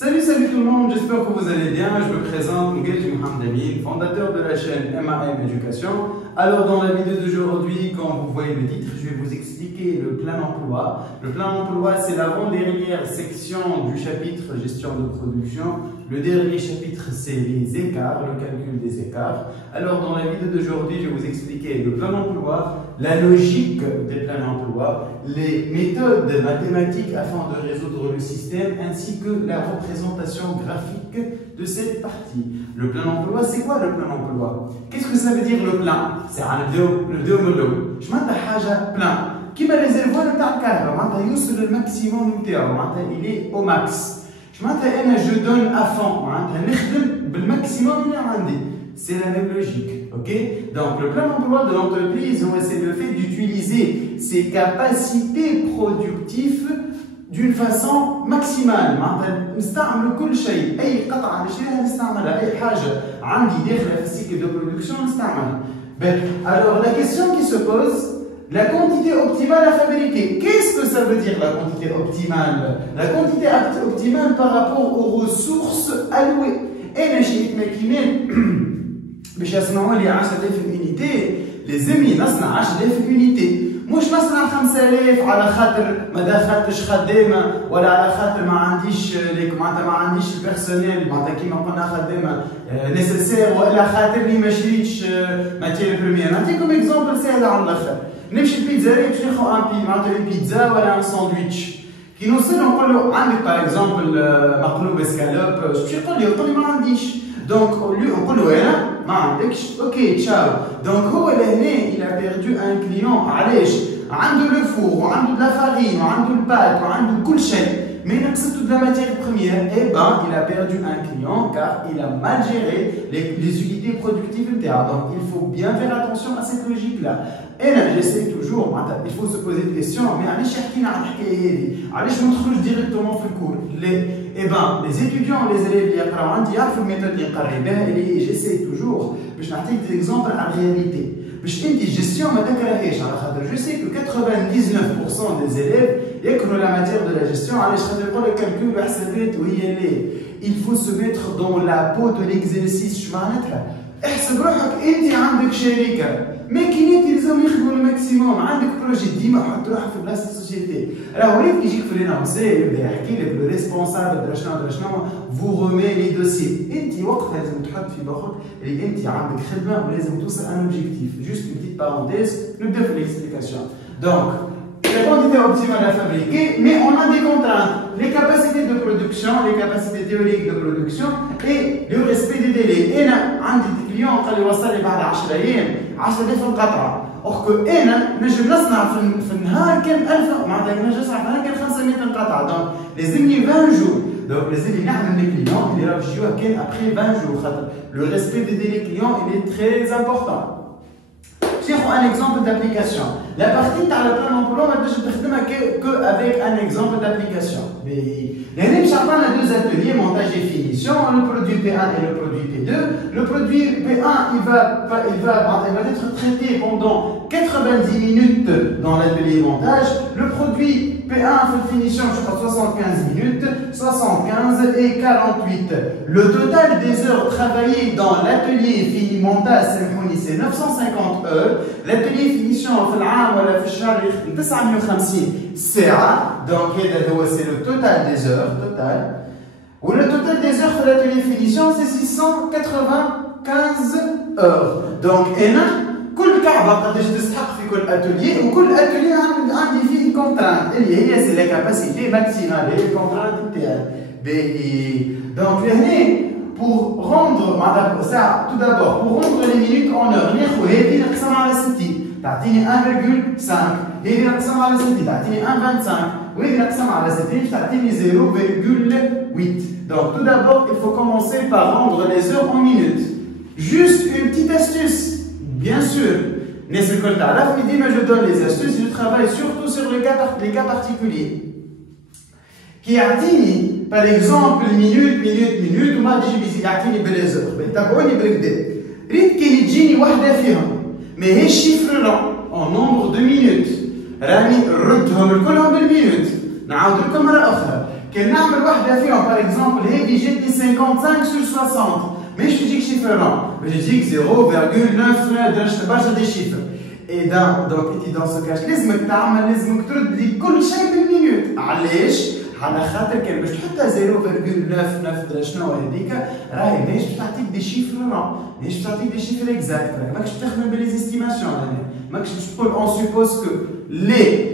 Salut tout le monde, j'espère que vous allez bien. Je me présente, Mouguedji Mohamed Amin, fondateur de la chaîne MAM Éducation. Alors dans la vidéo d'aujourd'hui, quand vous voyez le titre, je vais vous expliquer le plein emploi. Le plein emploi, c'est l'avant-dernière section du chapitre gestion de production. Le dernier chapitre, c'est les écarts, le calcul des écarts. Alors dans la vidéo d'aujourd'hui, je vais vous expliquer le plein emploi, la logique des pleins emplois, les méthodes mathématiques afin de résoudre le système, ainsi que la représentation graphique de cette partie. Le plein emploi, c'est quoi le plein emploi? Qu'est-ce que ça veut dire le plein? C'est un vidéo modèle. Je m'attends à plein. Qui va réservoir le temps de le maximum il est au max. Je donne à fond. Le maximum c'est la même logique. Okay? Donc le plein emploi de l'entreprise, c'est le fait d'utiliser ses capacités productives d'une façon maximale. نستعمل كل شيء، أي قطعة نشتريها نستعملها، أي حاجة عندي داخلة في السيكل de production نستعملها. Alors la question qui se pose, la quantité optimale à fabriquer. Qu'est-ce que ça veut dire la quantité optimale? La quantité optimale par rapport aux ressources allouées. أنا شريت ماكينات باش يصنعوا لي 10000 unité، لازمني نصنع 10000 unité. مش نصنع 5000 على خاطر ما دخلتش خدامه ولا على خاطر ما عنديش معناتها ما عنديش البيرسونيل معناتها كيما قلنا خدامه نيسيسير ولا خاطرني ما شريتش ماتير بريمير. نعطيكم اكزومبل سهل على الاخر. نمشي البيتزاريا باش ناخذ معناتها بيتزا ولا ان ساندويتش. كي نوصل نقول له عندك باغ اكزومبل مقلوب اسكالوب، باش يقول لي ما عنديش. دونك نقول له انا ما عندكش، اوكي تشاو. دونك هو لهنا il a perdu un client. علاش؟ عنده لو فور وعنده لا فارين وعنده البات وعنده كل شيء، mais نقصته de la matière première. Eh ben il a perdu un client car il a mal géré les unités productives نتاعو. Donc il faut bien faire attention à cette logique là. Et là j'essaie toujours, il faut se poser des questions, mais علاش حكينا على الحكايه هذه؟ علاش ما ندخلوش directement في الكور؟ Eh ben les étudiants, les élèves اللي يقراو عندي يعرفوا الميثود اللي نقري بها، اللي j'essaie toujours باش نعطيك des exemples على الرياليتي. باش انت الجيستيون ما تكرهيش على خاطر جو سي كو 99% des élèves يكرهوا la matière de la gestion. علاش؟ خاطر يقول لك كالكول وحسابات وهي اللي il faut se mettre dans la peau de l'exercice. شو معناتها؟ احسب روحك انت عندك شركه، ماكينات يلزم يخدموا الماكسيموم، عندك بروجي ديما حط روحك في بلاصه السوسيتي. راه وليد كي يجيك في لينونسي يبدا يحكي لك لو ريسبونسابل درا شنو فو رومي لي دوسي. انت وقتها لازم تحط في مخك اللي انت عندك خدمه ولازم توصل ان اوبجيكتيف. جوست اون بتيت بارونتيز نبدا في ليكسبليكاسيون. دونك la quantité optimale à fabriquer, mais on a des contraintes, les capacités de production, les capacités théoriques de production et le respect des délais. Et là, un des clients qui a وصل لي بعد 10 أيام 10000 قطعة. Or que أنا نجم نصنع في النهار كان 1000 معناتها نجم نصنع في النهار كان 500 قطعة. Donc لازمني 20 jours. Donc لازمني نعلم les clients اللي راهو يجيوها كان après 20 jours. خاطر le respect des délais clients il est très important. Un exemple d'application. La partie dans le plan d'emploi, je ne peux qu'avec un exemple d'application. Nous avons deux ateliers, montage et finition, le produit P1 et le produit P2. Le produit P1 il va être traité pendant 90 minutes dans l'atelier montage. Le produit P1 fait finition, je crois 75 minutes, 75 et 48. Le total des heures travaillées dans l'atelier fini montage, c'est 950 heures. L'atelier finition في العام ولا في الشهر 950 ساعة. Donc c'est le total des heures total. Ou le total des heures de l'atelier finition c'est 695 heures. Donc هنا كل كعبة قداش تستحق في كل atelier وكل atelier عندي فيه contrainte اللي هي c'est la capacité maximale et les contraintes نتاعي. Donc هنا pour rendre ça tout d'abord pour rendre les minutes en heure ناخذ هذه نقسمها على 60 تعطيني 1,5، هذه نقسمها على 60 تعطيني 1,25 وهذه نقسمها على 60 تعطيني 0,8. Donc tout d'abord il faut commencer par rendre les heures en minutes. Juste une petite astuce, bien sûr. الناس الكل تعرفني ديما je donne les astuces, je travaille surtout sur les cas particuliers. qui يعطيني par exemple minute وما تجي يعطيني بليزر. تابعوني بالكدا. ريت كي تجيني وحده فيهم ماهيش شيفرون en nombre de minutes. راني ردهم كلهم بالمينوت. نعاود لكم مرة أخرى. كان نعمل واحده فيهم باغ اكزومبل هذه جاتني 55 sur 60 مش تجيك شيفر رون باش تجيك 0.9 درجه برشا دي شيفر. اي دونك انت دون سو كاش لازمك ترد لي كل شيء بالمينوت. علاش؟ على خاطر كان باش تحطها 0.99 درجه شنو هذيك راهي ماهيش باش تعطيك دي شيفر رون، ماهيش باش تعطيك دي شيفر اكزاكت، ماكش تخدم بليزيستيماسيون هنا، ماكش باش تقول اون سوبوز كو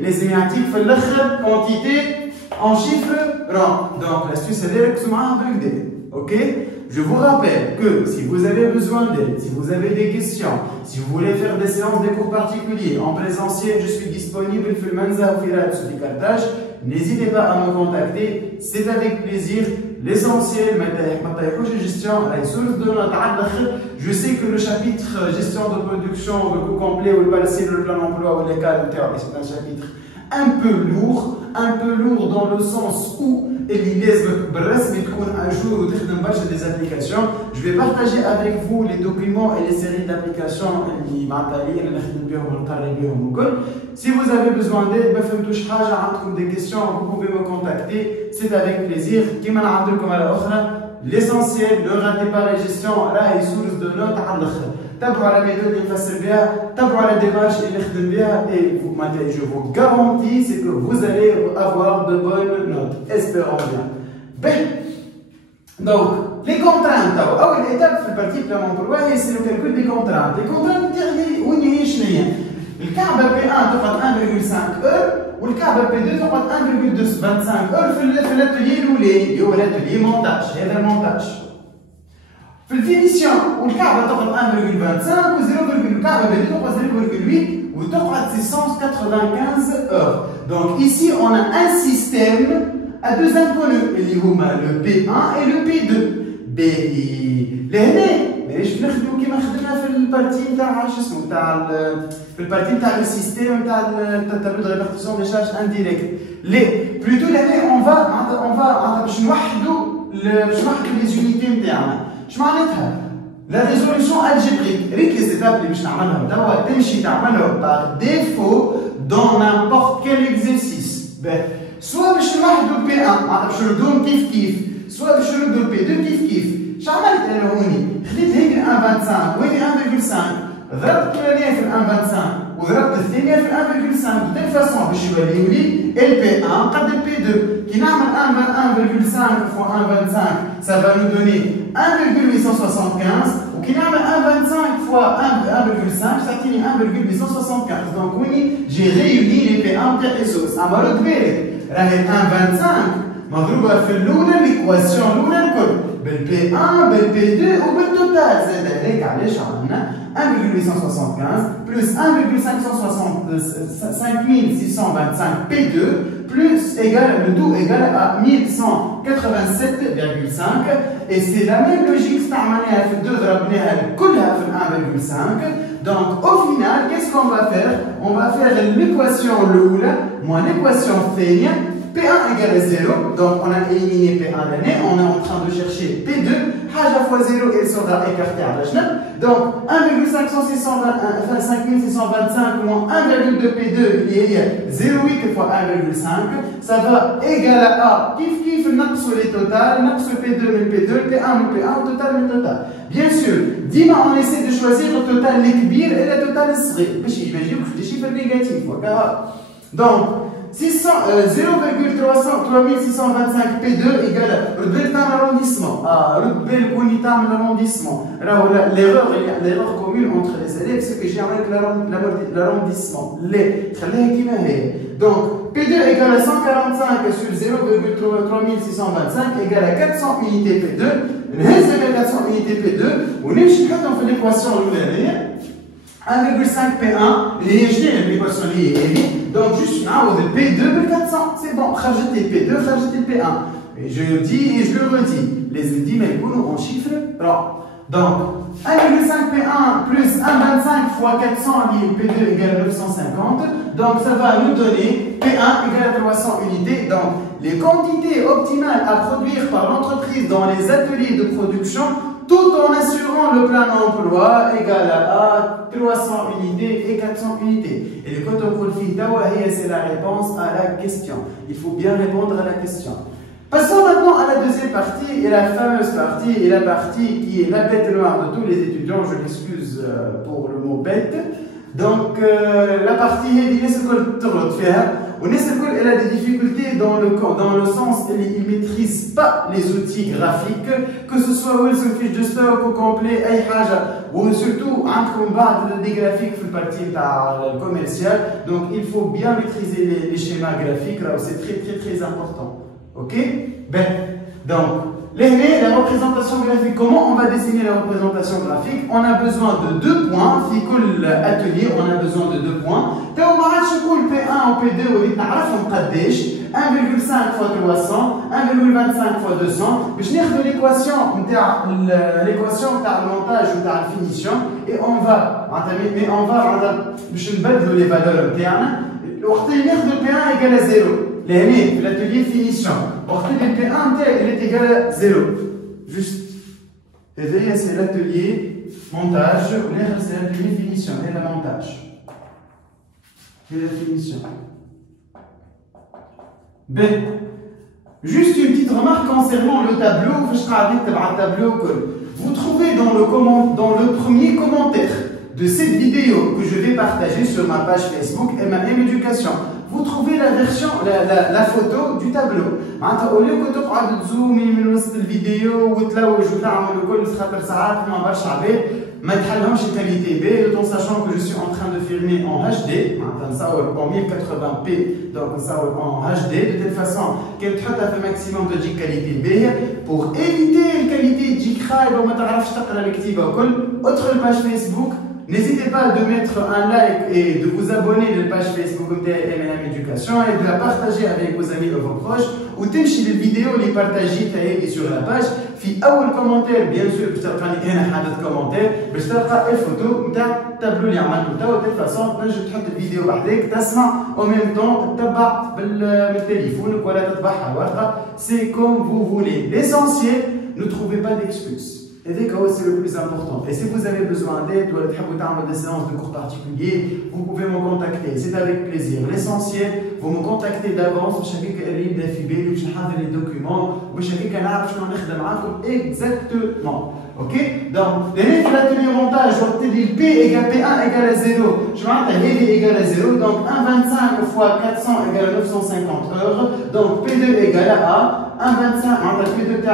لازم يعطيك في الاخر كونتيتي en chiffres rond. Donc l'astuce c'est de ok? Je vous rappelle que si vous avez besoin d'aide, si vous avez des questions, si vous voulez faire des séances de cours particuliers en présentiel, je suis disponible في المنزل وفي رابط في كارتاج. N'hésitez pas à me contacter, c'est avec plaisir. L'essentiel, gestion, je sais que le chapitre gestion de production, le coût complet ou le plan emploi ou les cas, c'est un chapitre un peu lourd dans le sens où il laisse un jour des applications. Je vais partager avec vous les documents et les séries d'applications. Si vous avez besoin d'aide, des questions, vous pouvez me contacter. C'est avec plaisir. L'essentiel, ne ratez pas la gestion, là, il source de notes à l'autre. تابعوا على الميثود اللي نفسر بها، تابعوا على ديمارش اللي نخدم بها et je vous garantis c'est que vous allez avoir de bonnes notes. Espérons bien. Ben, donc les contraintes. أول étape في البارتي بلان emploi c'est le calcul des contraintes. Les contraintes تاعي وين هي شنو هي؟ الكعبة P1 تقعد 1,5 €. والكعبة P2 تقعد 1,25 € في الاتelier الأولاني اللي هو الاتelier مونتاج، هذا المونتاج. في الفينيسيون والكعبه تقعد 1,25 والكعبه بدي تقعد 0,8 وتقعد 695 €. Donc ici on a un système à deux inconnus اللي هما le P1 et le P2. لهنا ماهيش نخدموا كيما خدمنا في البارتي نتاع شنو تاع في البارتي نتاع السيستيم نتاع التابلو دو ريبارتيسيون دي شارج انديريكت. لي بلوتو لهنا اون فا باش نوحدوا لي زونيتي نتاعنا. شو معناتها؟ لا ريزوليوشن الجبريك، ريت لي زيتاب اللي باش نعملهم توا تمشي تعملهم باغ ديفو دون نامبورت كيل اكزرسيس. سوا باش نوحدوا بي 1 معناتها باش نردوهم كيف سوا باش نردوا بي 2 كيف. شو عملت انا هوني؟ خديت هيك 1,25 وهذه 1,5 ضربت الأولانية في 1,25 وضربت الثانية في 1,5 بتل فاسون باش يوليو لي البي 1 قد البي 2. كي نعمل 1,5 فوا 1,25 ça va nous donner 1,875 وكي نعمل 1,25 فوا 1,5 تعطيني 1,875. دونك ويني جي ريوني لي بي 1 تاع اسوس. اما رد بالك راهي 1,25 مضروبة في الأولى ليكواسيون الأولى الكل بالبي 1 بالبي 2 وبالتوتال زاد هذاك علاش عملنا 1,875 plus 1,5625 P2 plus égale, le tout égale à 1187,5 et c'est la même logique استعملناها في الدو ضربناها كلها في 1,5. Donc au final qu'est-ce qu'on va faire? On va faire l'équation الأولى moins l'équation الثانية. P1 égale à 0, donc on a éliminé P1 l'année, on est en train de chercher P2, Haja fois 0 elle sera écartée à la chenille. Donc 1,5625 moins 1,2 P2 qui est 0,8 fois 1,5, ça va égaler à kif naqsou les totales, naqsou P2 mais P2, P1 mais P1, total mais total. Bien sûr, dima on essaie de choisir le total l'ekbir et le total l'sghir, باش يجيو des chiffres négatifs. Donc 0,3625 P2 égale l'arrondissement. L'erreur commune entre les élèves, c'est que j'ai avec l'arrondissement. Donc P2 égale à 145 sur 0,3625 égale à 400 unités P2. نهز 400 unités P2 ونمشي نحطهم في l'équation الأولانية 1,5 P1 اللي هي شنو l'équation اللي هي هذه. Donc juste نعوض ال P2 بال 400 c'est bon. خرجت ال P2 خرجت ال P1. Et je le dis et je le redis. Les ديما يكونوا en chiffres ronds. Donc 1,5 P1 plus 1,25 fois 400 lié P2 égale 950. Donc ça va nous donner P1 égale à 300 unités. Donc les quantités optimales à produire par l'entreprise dans les ateliers de production tout en assurant le plein emploi égal à 300 unités et 400 unités. Et le code c'est la réponse à la question. Il faut bien répondre à la question. Passons maintenant à la deuxième partie, et la fameuse partie, et la partie qui est la bête noire de tous les étudiants, je m'excuse pour le mot bête. Donc, la partie, elle a des difficultés dans le sens, elle ne maîtrise pas les outils graphiques, que ce soit une fiche de stock au complet, ou surtout, des graphiques في partie commerciale. Donc, il faut bien maîtriser les schémas graphiques, c'est très important. Ok? Ben, donc, la représentation graphique, comment on va dessiner la représentation graphique? On a besoin de 2 points. Dans l'atelier, on a besoin de 2 points. Tu as le P1 ou P2, on a 1,5 x 300, 1,25 x 200. Je vais faire l'équation de le montage ou de la finition. Et on va les valeurs. Le P1 égale à 0. L'atelier finition. Le P1 il est égal à 0. Juste. C'est l'atelier montage. C'est l'atelier finition. Et le montage. Et la finition. B. Juste une petite remarque concernant le tableau. Vous trouvez dans le premier commentaire de cette vidéo que je vais partager sur ma page Facebook MAM Éducation. Vous trouvez la version, la photo du tableau. Au lieu que tu zoomer la vidéo ou tu la qualité B, tout en sachant que je suis en train de filmer en HD, en 1080p, donc en HD, de telle façon qu'elle traite à un maximum de qualité B pour éviter la qualité d'ICRA et autre page Facebook. N'hésitez pas à mettre un like et de vous abonner à la page Facebook MAM Éducation et de la partager avec vos amis et vos proches. Ou تمشي les vidéos les partager sur la page. في أول commentaire bien sûr باش تلقى لي هنا حدث commentaire باش تلقى الفوتو نتاع التابلو اللي عملته توا. de toute façon تنجم تحط الفيديو بعدك تسمع au même temps تتبع بالتليفون ولا تطبعها على ورقة. C'est comme vous voulez. L'essentiel, ne trouvez pas d'excuses. Et c'est le plus important. Et si vous avez besoin d'aide ou des séances de cours particuliers, vous pouvez me contacter. C'est avec plaisir. L'essentiel, vous me contactez d'avance. Je sais que les documents. Je sais que exactement. Ok? Donc, l'atelier montage, je vais dire P égale P1 égale à 0. Je vais dire égale à 0. Donc, 1,25 fois 400 égale à 950 heures. Donc, P2 égale à A. 1,25 entre P2 va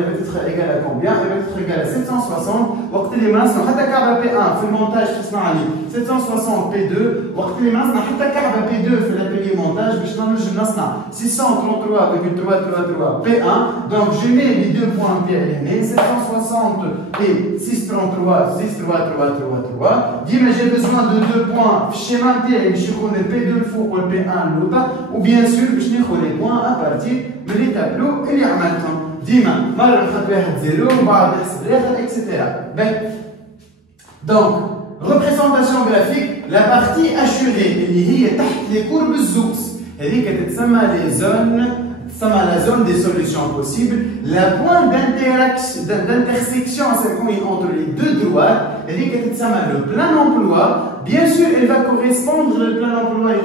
être égal à combien? Il va être égal à 760. وقت اللي منصنا حتى كعبة P1 في المونتاج تسمع لي 760 P2. وقت اللي منصنا حتى كعبة P2 في l'atelier montage باش نجم نصنع 633,333 P1. Donc je mets les 2 points نتاعي 760 et 633 63333. ديما j'ai besoin de 2 points في الشيما نتاعي باش يكون P2 الفوق وال P1 الوطا. ou bien sûr باش ناخذ les points à partir من les tableaux اللي عملتهم. ديما مرة نحط واحد 0 وبعد نحسب الاخر etc. Donc, représentation graphique, la partie assurée اللي هي تحت les courbes الزوكس هذيك تتسمى les zones, تسمى la zone des solutions possibles. La point d'intersection entre les deux droites هذيك تتسمى le plein emploi. Bien sûr, elle va correspondre le plein emploi et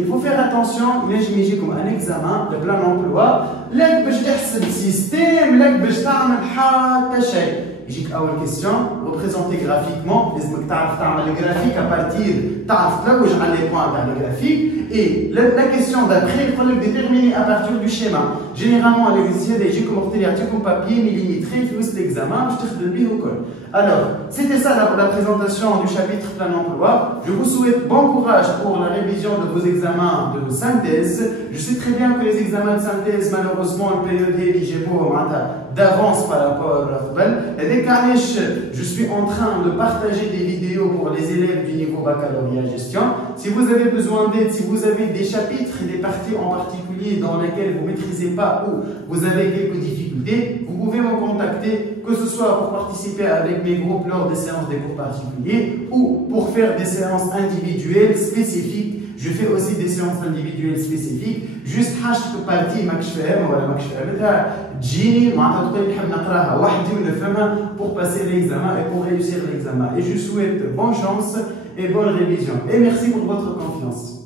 il faut faire attention. Imaginez comme un examen de plein emploi. Là, باش تحسب système, là باش تعمل حتى شيء. يجيك أول question, représenter graphiquement. لازمك تعرف تعمل graphique à partir تعرف تلوج على les points تاع le graphique. Et la question d'après, il faut le déterminer à partir du schéma. Généralement, l'exercice يجيك وقت اللي يعطيكم papier millimétré في وسط l'examen باش تخدم بيه وكل. Alors, c'était ça la présentation du chapitre plein emploi. Je vous souhaite bon courage pour la révision de vos examens de synthèse. Je sais très bien que les examens de synthèse, malheureusement, le période d'avance par rapport à Rafbal. Et dès je suis en train de partager des vidéos pour les élèves du niveau baccalauréat gestion. Si vous avez besoin d'aide, si vous avez des chapitres et des parties en particulier dans lesquelles vous ne maîtrisez pas ou vous avez quelques difficultés, vous pouvez me contacter, que ce soit pour participer avec mes groupes lors des séances des cours particuliers ou pour faire des séances individuelles spécifiques. Je fais aussi des séances individuelles spécifiques. Juste حاجتك partie ماكش فاهمها ولا ماكش فاهمتها تجيني معناتها تقول لي نحب نقراها وحدي ونفهمها pour passer l'examen et pour réussir l'examen. Et je souhaite bonne chance et bonne révision. Et merci pour votre confiance.